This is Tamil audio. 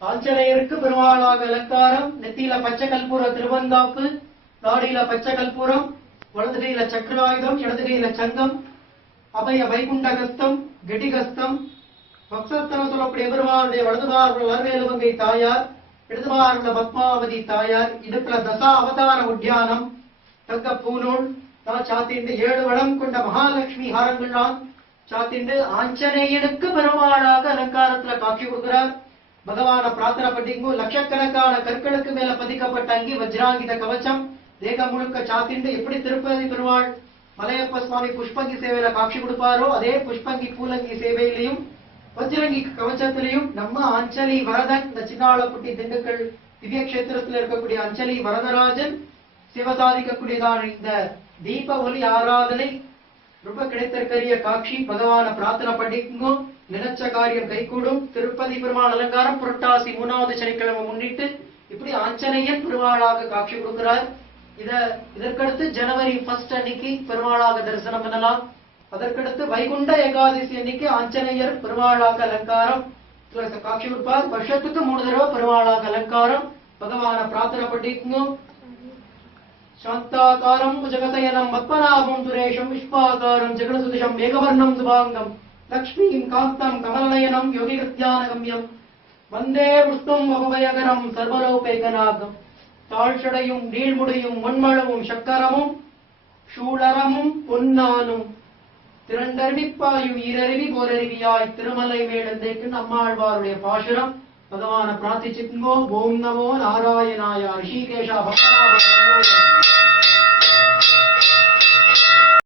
ஆஞ்சநேயருக்கு பெருமாளாக அலங்காரம் நெத்தியில பச்சை கற்பூர திருவந்தாப்பு நாடியில பச்சை கற்பூரம் வலது கையில சக்கராயுதம் இடது கையில சங்கம் அபய வைகுண்டகஸ்தம் கெட்டிகஸ்தம் பக்சஸ்தலம் சொல்லக்கூடிய பெருமாளுடைய வலதுபார்வல் அருவேலுவங்கை தாயார் இடதுபார்வல பத்மாவதி தாயார் இடுப்புல தசா அவதார உத்தியானம் தங்க பூநூல் தான் சாத்திண்டு ஏழு வளம் கொண்ட மகாலட்சுமி ஹாரங்கள்லாம் சாத்திண்டு ஆஞ்சநேயனுக்கு பெருமாளாக அலங்காரத்துல காட்சி கொடுக்கிறார். பகவான பிரார்த்தனை பண்ணிங்கோ லட்சக்கணக்கான கற்களுக்கு மேல பதிக்கப்பட்ட அங்கி வஜ்ராங்கித கவச்சம் தேகம் முழுக்க சாத்திண்டு எப்படி திருப்பதி பெருமாள் மலையப்ப சுவாமி புஷ்பங்கி சேவையில காட்சி கொடுப்பாரோ அதே புஷ்பங்கி பூலங்கி சேவையிலையும் வஜ்ரங்கி கவச்சத்திலையும் நம்ம அஞ்சலி வரதன் இந்த சின்னாளப்பட்டி திண்டுக்கல் திவ்ய கஷேத்திரத்தில் இருக்கக்கூடிய அஞ்சலி வரதராஜன் சிவசாதிக்கக்கூடியதான இந்த தீப ஒலி ஆராதனை ரொம்ப கிடைத்தற்கரிய காட்சி பகவான பிரார்த்தனை பண்ணிக்கோ நினைச்ச காரியம் கைகூடும். திருப்பதி பெருமாள் அலங்காரம் புரட்டாசி மூணாவது சனிக்கிழமை முன்னிட்டு இப்படி ஆஞ்சநேயன் பெருமாளாக காட்சி கொடுக்கிறார். இத இதற்கடுத்து ஜனவரி ஃபர்ஸ்ட் அன்னைக்கு பெருமாளாக தரிசனம் பண்ணலாம். அதற்கடுத்து வைகுண்ட ஏகாதசி அன்னைக்கு ஆஞ்சநேயர் பெருமாளாக அலங்காரம். காட்சி கொடுப்பார். வருஷத்துக்கு மூணு தடவை பெருமாளாக அலங்காரம். பகவான பிரார்த்தனை பண்ணிக்கணும் शान्ताकारम् जगतयनम् मत्पनाभम् सुरेशम् विश्वाकारम् जगदसुदृशम् मेघवर्णम् सुभाङ्गम् लक्ष्मीम् कान्तम् कमलनयनम् योगिकृत्यानगम्यम् வந்தே புஷ்பம் அபபயகரம் சர்வலோபேகநாகம் தாழ்ச்சடையும் நீழ்முடியும் மண்மளவும் சக்கரமும் சூழரமும் பொன்னானும் திரண்டருவிப்பாயும் ஈரருவி போரருவியாய் திருமலை மேலந்தேக்கு நம்மாழ்வாருடைய பாசுரம். பகவான பிரார்த்திச்சிங்கோ ஓம் நமோ நாராயணாயா ரிஷிகேஷா பக்தநாப